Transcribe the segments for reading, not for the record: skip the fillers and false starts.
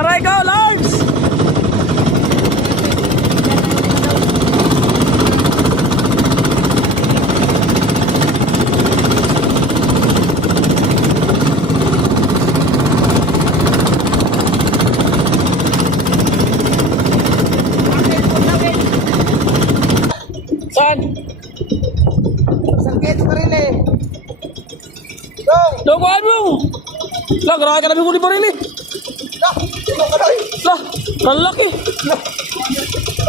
Aray ko, Lars! Saan? Sakit pa rin eh. Go! Dogoan mo! Lah, grabe ka namin huli pa rin eh. Lah! Sino ka doy? Lah, kalaki.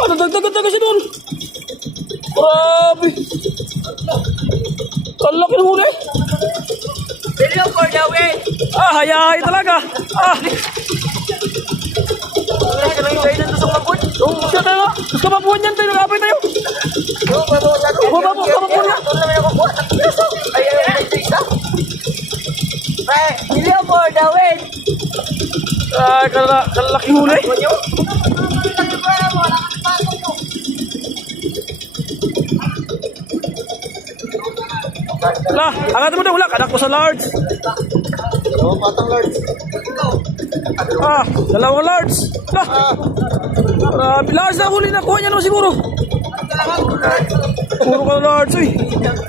Ano, dagdagan kasi doon. Grabe. Kalaki ng huli. Bilyo for the win! Ah, hayahay talaga. Ah, Ay, may way na sa mabot. oh, siya tayo. Gusto ka mabuhan yan tayo, nag-apay tayo. Go, babusan ko. Bababo na. Ito naman ako po. Ay, isa. Ay, bilyo for the win! Ah, kalaki huli. Lah, angat mo na, wala. Anak ko sa large. Oo, patang Lord. Ah, dalawang large. Lah, grabe. Large na huli na. Kuha niya naman siguro. Puro ka large, eh.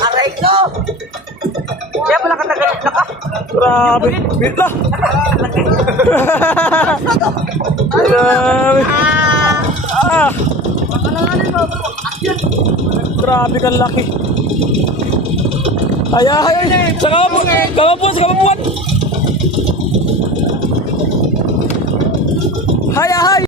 Aray ko! Kaya pala katagal na ka. Grabe. Lah. Grabe. Ah. Grabe kang laki. Ay, ay, ay. Sa kawapuan. Hay, hay.